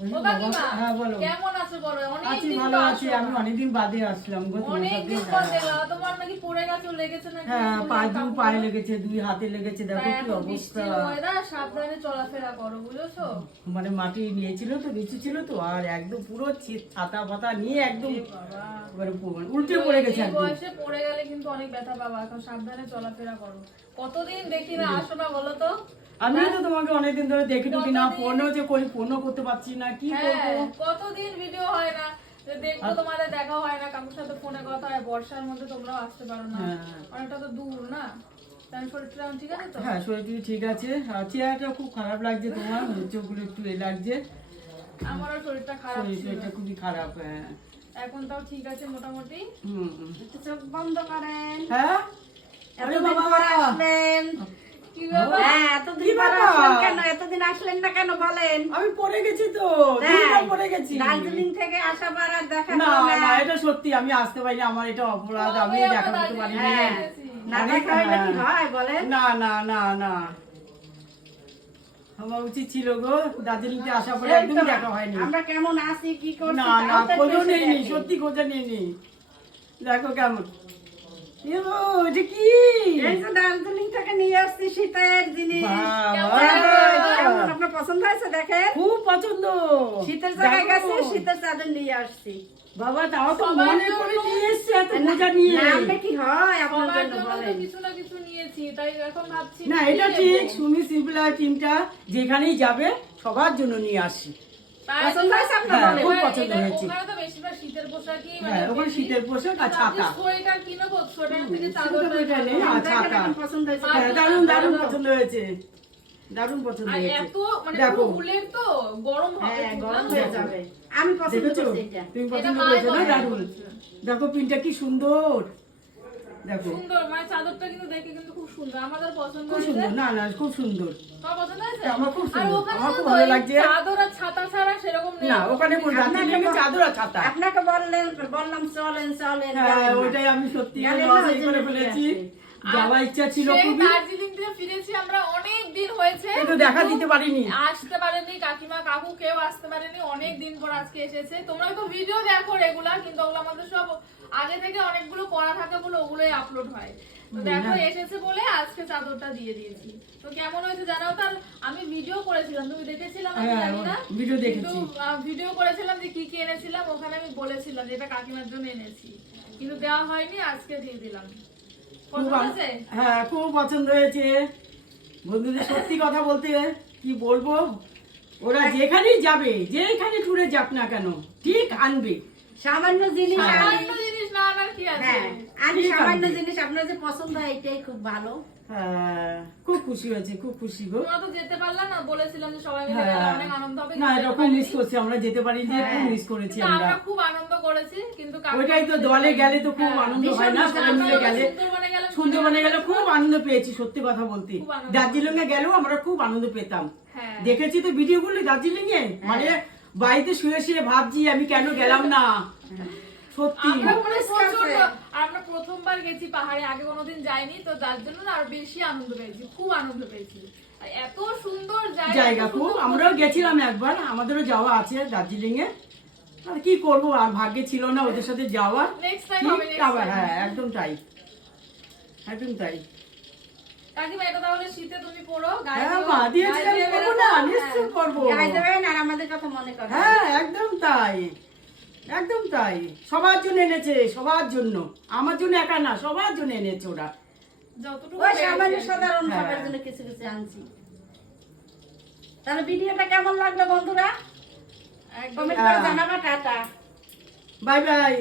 কেমন আছো বলো? অনেকদিন ভালো আছি আমি অনেকদিন বাদে আসলাম গো অনেকদিন পর দেখলাম তোমার নাকি পড়ে গেছো লেগেছে নাকি? হ্যাঁ পা দু পায়ে লেগেছে দুই হাতে লেগেছে দেখো কি অবস্থা। সাবধানে চলাফেরা করো বুঝেছ? মানে মাটি নিয়েছিল তো নিচু ছিল তো আর একদম পুরো ছাতা ফাতা নিয়ে একদম বাবা। উল্টে পড়ে গেছে বয়সে পড়ে গেলে কিন্তু অনেক ব্যথা পাবা এখন সাবধানে চলাফেরা করো। কতদিন দেখি না আসো না বলো তো। আমিও তো তোমাকে অনেকদিন ধরে দেখি টুকি না? ফোনও যে করি ফোনও করতে পারছি না কি হ্যাঁ করব? কতদিন ভিডিও হয় না? দেখব তোমাদের দেখা হয় না কাকুর সাথে ফোনে কথা হয় বর্ষার মধ্যে তোমরাও আসতে পারো না। হ্যাঁ। অনেকটা তো দূর না? হ্যাঁ শরীর ঠিক আছে। আর চেহারাটা খুব খারাপ লাগছে তোমার চোখগুলো একটু এ লাগছে। আমারও শরীরটা খারাপ শরীর শরীরটা খুবই খারাপ হ্যাঁ। এখন তাও ঠিক আছে মোটামুটি? হুম, চোখ বন্ধ করেন। হ্যাঁ? এতদিন পর আসলেন। কি ব্যাপার হ্যাঁ এতদিন কি পর ব্যাপার? আসলেন কেন? এতদিন আসলেন না কেন বলেন? আমি পড়ে গেছি তো তাই? পড়ে গেছি। দার্জিলিং থেকে আসা বার আর দেখা না না। এটা সত্যি আমি আসতে পারিনি আমার এটা অপরাধ আমি দেখা করতে পারিনি। না দেখা হইলে কি হ্যাঁ। বলেন? না না না না। আমার উচিত ছিল গো দার্জিলিং তে আসার পরে একদম দেখা হয়নি। আমরা কেমন আছি কি করছি না না খোঁজও নেইনি দেখেন। সত্যি খোঁজও নেইনি। দেখো কেমন। এটা কি? এই যে দার্জিলিং থেকে নিয়ে আসছি শীতের জিনিস। আপনার পছন্দ হয়েছে দেখেন? খুব পছন্দ। শীতের জায়গায় গেছে শীতের চাদর নিয়ে আসছি। বাবা তাও তো মনে জন্য- করে নিয়ে এসছে এত বোঝা নিয়ে। না কি হয় আপনার জন্য জন্য বলেন? কিছু না কিছু নিয়েছি তাই এখন ভাবছি না এটা ঠিক সুমি টিমটা যেখানেই যাবে সবার জন্য নিয়ে আসি পছন্দ হয়েছে আপনার খুব পছন্দ হয়েছে। ওখানে শীতের পোশাক আর ছাতা। দারুণ দারুণ পছন্দ হয়েছে। দারুণ পছন্দ হয়েছে। দেখো। পুরো তো গরম হবে হ্যাঁ গরম হয়ে যাবে। আমি পছন্দ দেখেছ? করছি এটা। তুমি পছন্দ করেছ না? দারুণ। দেখো পিনটা কি সুন্দর। দেখো। সুন্দর মানে চাদরটা কিন্তু দেখে কিন্তু খুব সুন্দর। আমাদের পছন্দ খুব সুন্দর না না খুব সুন্দর। তোমার পছন্দ হয়েছে? আমার খুব সুন্দর, আমার খুব ভালো লাগছে। চাদর আর ছাতা ছাড়া সেরকম নেই। না ওখানে কোন রাত্রি নেই। চাদর আর ছাতা। আপনাকে বললেন বললাম চলেন চলেন হ্যাঁ ওইটাই আমি সত্যি করে ফেলেছি। ফিরে যাওয়ার ইচ্ছা ছিল খুবই। দার্জিলিং থেকে ফিরেছি আমরা অনেক দিন হয়েছে। কিন্তু দেখা দিতে পারিনি। আসতে পারেনি কাকিমা কাকু কেউ আসতে পারেনি অনেক দিন পর আজকে এসেছে। তোমরা তো ভিডিও দেখো রেগুলার কিন্তু ওগুলো আমাদের সব আগে থেকে অনেকগুলো করা থাকে বলে ওগুলোই আপলোড হয়। তো দেখো এসেছে বলে আজকে চাদরটা দিয়ে দিয়েছি। তো কেমন হয়েছে জানাও তার আমি ভিডিও করেছিলাম তুমি দেখেছিলাম আমি হ্যাঁ, জানি না। ভিডিও দেখেছি। ভিডিও করেছিলাম যে কি কি এনেছিলাম ওখানে আমি বলেছিলাম যে এটা কাকিমার জন্য এনেছি। কিন্তু দেওয়া হয়নি আজকে দিয়ে দিলাম। হ্যাঁ খুব পছন্দ হয়েছে। বন্ধুদের সত্যি কথা বলতে কি বলব? ওরা যেখানেই যাবে যেখানে ট্যুরে যাক না কেন ঠিক আনবে। সামান্য জিনিস কি আছে? হ্যাঁ আমি সামান্য জিনিস আপনার যে পছন্দ হয় এটাই খুব ভালো। হ্যাঁ, খুব খুশি হয়েছে খুব খুশি গো। তোমরা তো যেতে পারলা না? বলেছিলাম যে সবাই মিলে হ্যাঁ। অনেক আনন্দ হবে না খুব মিস করছি আমরা যেতে পারি যে খুব মিস করেছি আমরা। আমরা খুব আনন্দ করেছি কিন্তু ওইটাই তো দলে গেলে তো খুব আনন্দ হয় না সবাই মিলে গেলে সুন্দরবনে গেলে খুব আনন্দ পেয়েছি সত্যি কথা বলতে। দার্জিলিং এ গেলেও আমরা খুব আনন্দ পেতাম। হ্যাঁ। দেখেছি তো ভিডিও গুলো দার্জিলিং এ মানে বাড়িতে শুয়ে শুয়ে ভাবছি আমি কেন গেলাম না? সত্যি। আমরা মানে করে। প্রথমবার গেছি পাহাড়ে আগে কোনোদিন যাইনি তো যার জন্য আরও বেশি আনন্দ পেয়েছি খুব আনন্দ পেয়েছি। এত সুন্দর জায়গা খুব। আমরাও গেছিলাম একবার আমাদেরও যাওয়া আছে দার্জিলিং এ আর কি করব আর ভাগ্যে ছিল না ওদের সাথে যাওয়া নেক্সট টাইম হবে আবার হ্যাঁ একদম তাই। একদম তাই। কাকিমা এটা তাহলে শীতে তুমি গায়ে হ্যাঁ মা দিয়েছি করব না নিশ্চয় করব গায়ে দেবেন আর আমাদের কথা মনে করেন হ্যাঁ একদম তাই। একদম তাই। সবার জন্য এনেছে সবার জন্য। আমার জন্য একা না সবার জন্য এনেছে ওরা। যতটুকু ওই সামান্য সাধারণ। সবার জন্য কিছু কিছু আনছি। তাহলে ভিডিওটা কেমন লাগল বন্ধুরা? একদম কমেন্ট করে হ্যাঁ। জানাবা টাটা। Bye bye.